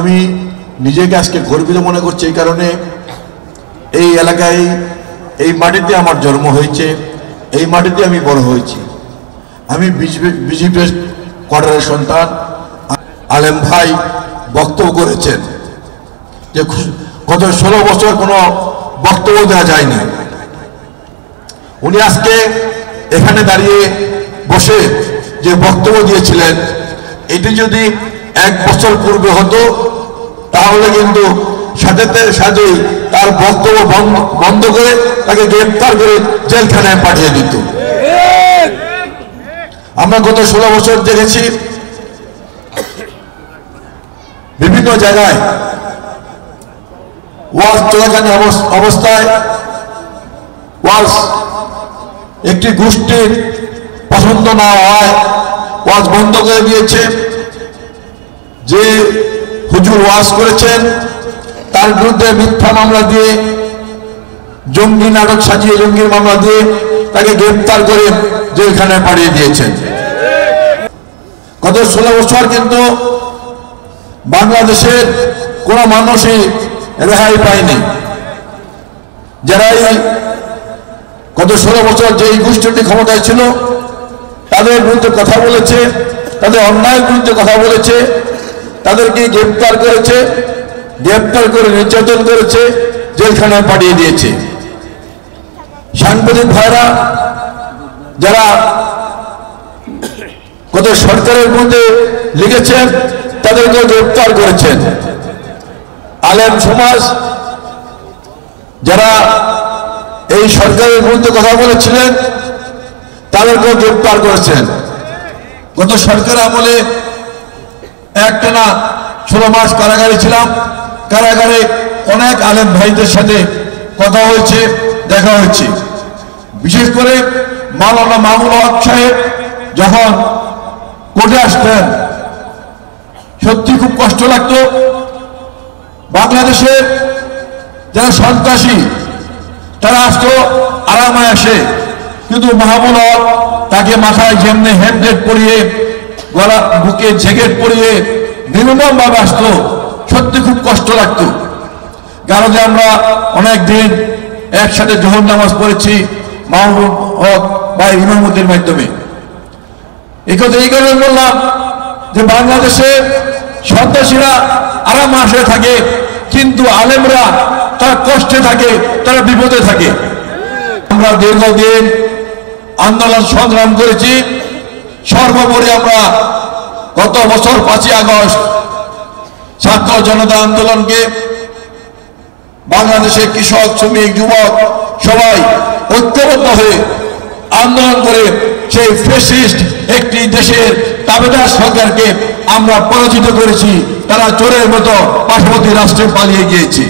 আমি নিজেকে আজকে গর্বিত মনে করছি এই কারণে, এই এলাকায় এই মাটিতে আমার জন্ম হয়েছে, এই মাটিতে আমি বড় হয়েছি। আমি বিজেপি কোয়ার্টারের সন্তান। আলেম ভাই বক্তব্য করেছেন যে গত 16 বছর কোনো বক্তব্য দেওয়া যায়নি। উনি আজকে এখানে দাঁড়িয়ে বসে যে বক্তব্য দিয়েছিলেন, এটি যদি 1 বছর পূর্বে হতো তাহলে কিন্তু সাথেই তার বক্তব্য বন্ধ করে তাকে গ্রেফতার করে জেলখানায় পাঠিয়ে দিত। আমরা গত 16 বছর দেখেছি বিভিন্ন জায়গায় ওয়াজ চলাকালীন অবস্থায় ওয়াজ একটি গোষ্ঠীর পছন্দ না হয় ওয়াজ বন্ধ করে দিয়েছে। যে হুজুর ওয়াজ করেছেন তার বিরুদ্ধে মিথ্যা মামলা দিয়ে, জঙ্গি নাটক সাজিয়ে জঙ্গির মামলা দিয়ে তাকে গ্রেফতার করে জেলখানে পাঠিয়ে দিয়েছেন। গত 16 বছর কিন্তু বাংলাদেশের কোনো মানুষই রেহাই পায়নি। যারাই গত 16 বছর যেই গোষ্ঠীটি ক্ষমতায় ছিল তাদের বিরুদ্ধে কথা বলেছে, তাদের অন্যায়ের বিরুদ্ধে কথা বলেছে, তাদেরকে গ্রেফতার করেছে, গ্রেফতার করে নির্যাতন করেছে, জেলখানায় পাঠিয়ে দিয়েছে। সাংবাদিক ভাইরা যারা গত সরকারের বিরুদ্ধে লিখেছেন তাদেরকে গ্রেফতার করেছেন। আলেম সমাজ যারা এই সরকারের বিরুদ্ধে কথা বলেছিলেন তাদেরকেও গ্রেফতার করেছেন। গত সরকার আমলে একটানা 16 মাস কারাগারে ছিলাম। কারাগারে অনেক আলেম ভাইদের সাথে কথা হয়েছে, দেখা হয়েছে। বিশেষ করে মাওলানা মামুনুল হক সাহেব যখন কোর্টে আসতেন সত্যি খুব কষ্ট লাগতো। বাংলাদেশের যারা সন্ত্রাসী তারা আসতো আরামে আসে, কিন্তু মাহমুদ হক তাকে মাথায় যেমনি হেমডেট পরিয়ে, গলা বুকে জ্যাকেট পরিয়ে নির্মম ভাবে আসতো। সত্যি খুব কষ্ট লাগতো। কারণ আমরা অনেক দিন একসাথে জোহর নামাজ পড়েছি মাহমুদ হক বা ইমামতির মাধ্যমে। এই কারণে বললাম যে বাংলাদেশে সন্ত্রাসীরা আরাম আসে থাকে, কিন্তু আলেমরা তারা কষ্টে থাকে, তারা বিপদে থাকে। আমরা দীর্ঘদিন আন্দোলন সংগ্রাম করেছি। সর্বোপরি আমরা গত বছর 5ই আগস্ট ছাত্র জনতা আন্দোলনকে বাংলাদেশের কৃষক, শ্রমিক, যুবক সবাই ঐক্যবদ্ধ হয়ে আন্দোলন করে সেই ফ্যাসিস্ট একটি দেশের তাবেদার সরকারকে আমরা পরাজিত করেছি। তারা চোরের মতো পার্শ্ববর্তী রাষ্ট্রে পালিয়ে গিয়েছে।